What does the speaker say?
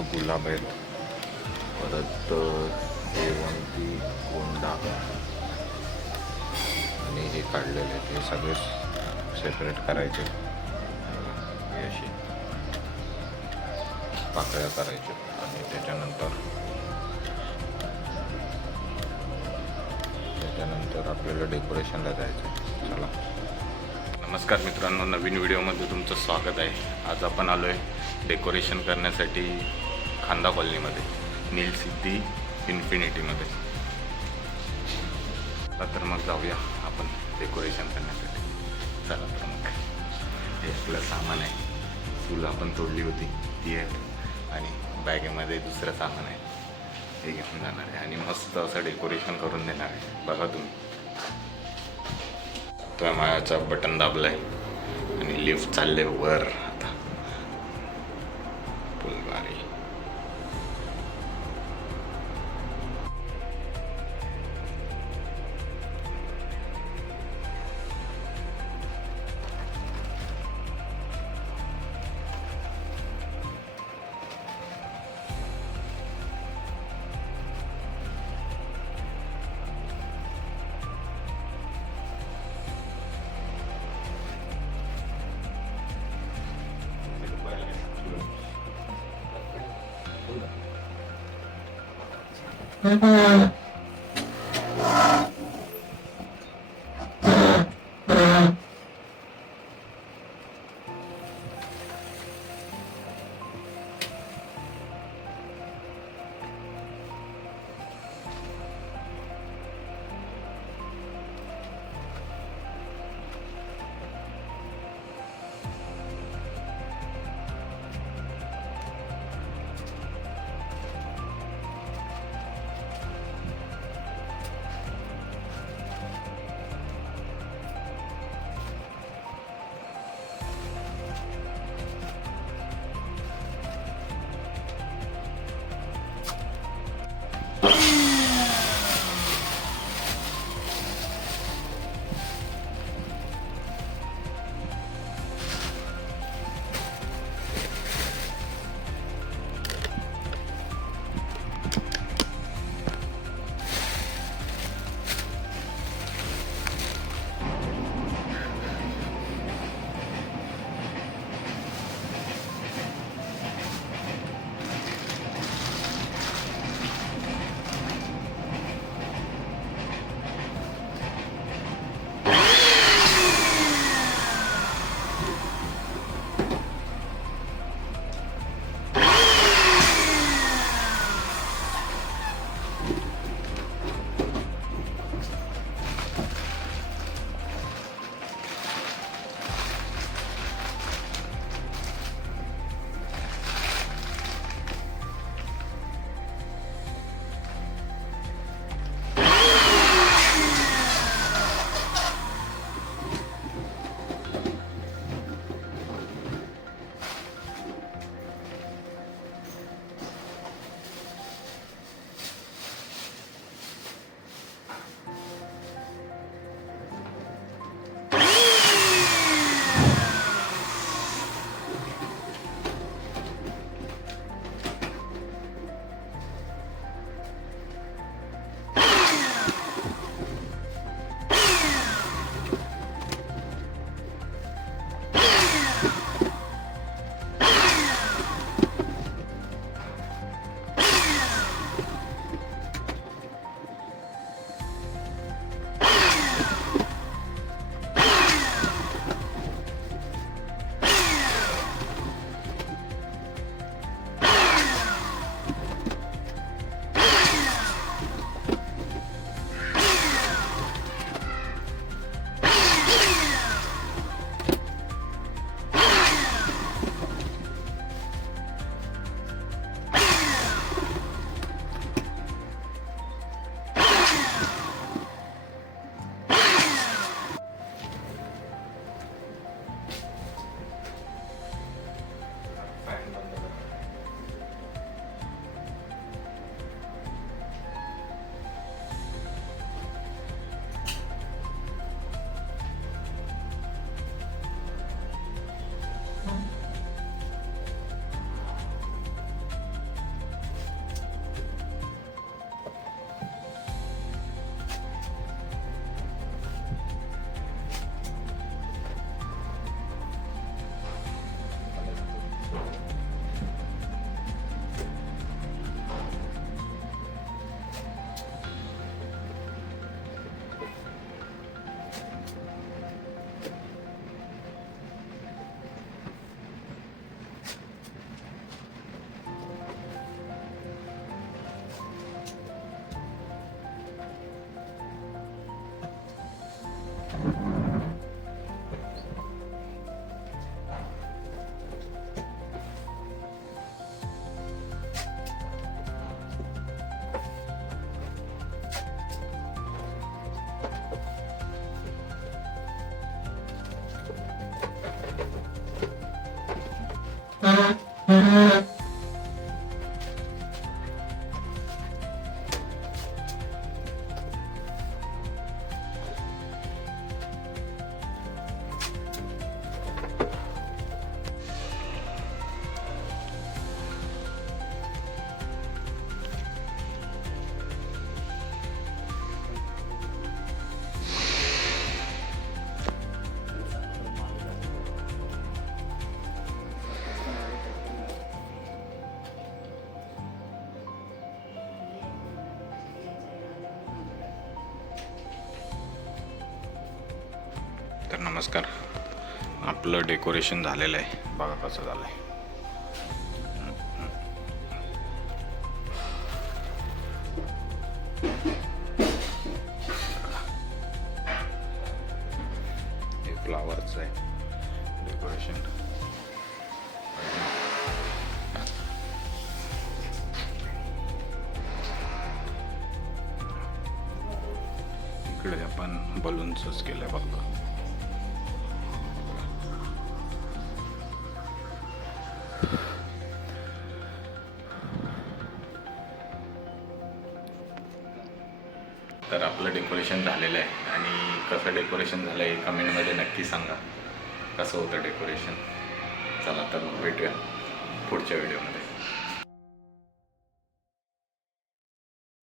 गुलाब आहेत, परत शेवंती, गोंडा आणि हे काढलेले आहेत, हे सगळे सेपरेट करायचे. हे अशी पाकळ्या करायच्या आणि त्याच्यानंतर आपल्याला डेकोरेशनला जायचं. चला. नमस्कार मित्रांनो, नवीन व्हिडिओमध्ये तुमचं स्वागत आहे. आज आपण आलो आहे डेकोरेशन करण्यासाठी खांदा कॉलनीमध्ये, नील सिद्धी इन्फिनिटीमध्ये. तर मग जाऊया आपण डेकोरेशन करण्यासाठी. चला तर मग. हे आपलं सामान आहे, फुलं आपण तोडली होती ती आहे, आणि बॅगेमध्ये दुसरं सामान आहे हे घेऊन जाणार आहे आणि मस्त असं डेकोरेशन करून देणार आहे. बघा तुम्ही, तो मायाचा बटन दाबलाय आणि लिफ्ट चालले वर. आता फुलबारी. तर नमस्कार, आपलं डेकोरेशन झालेलं आहे, बघा कसं झालं आहे. हे फ्लावरचं आहे डेकोरेशन. इकडे आपण बलून्सच केलं बघा. तर आपलं डेकोरेशन झालेलं आहे आणि कसं डेकोरेशन झालं आहे कमेंटमध्ये नक्की सांगा कसं होतं डेकोरेशन. चला तर भेटूया पुढच्या व्हिडिओमध्ये.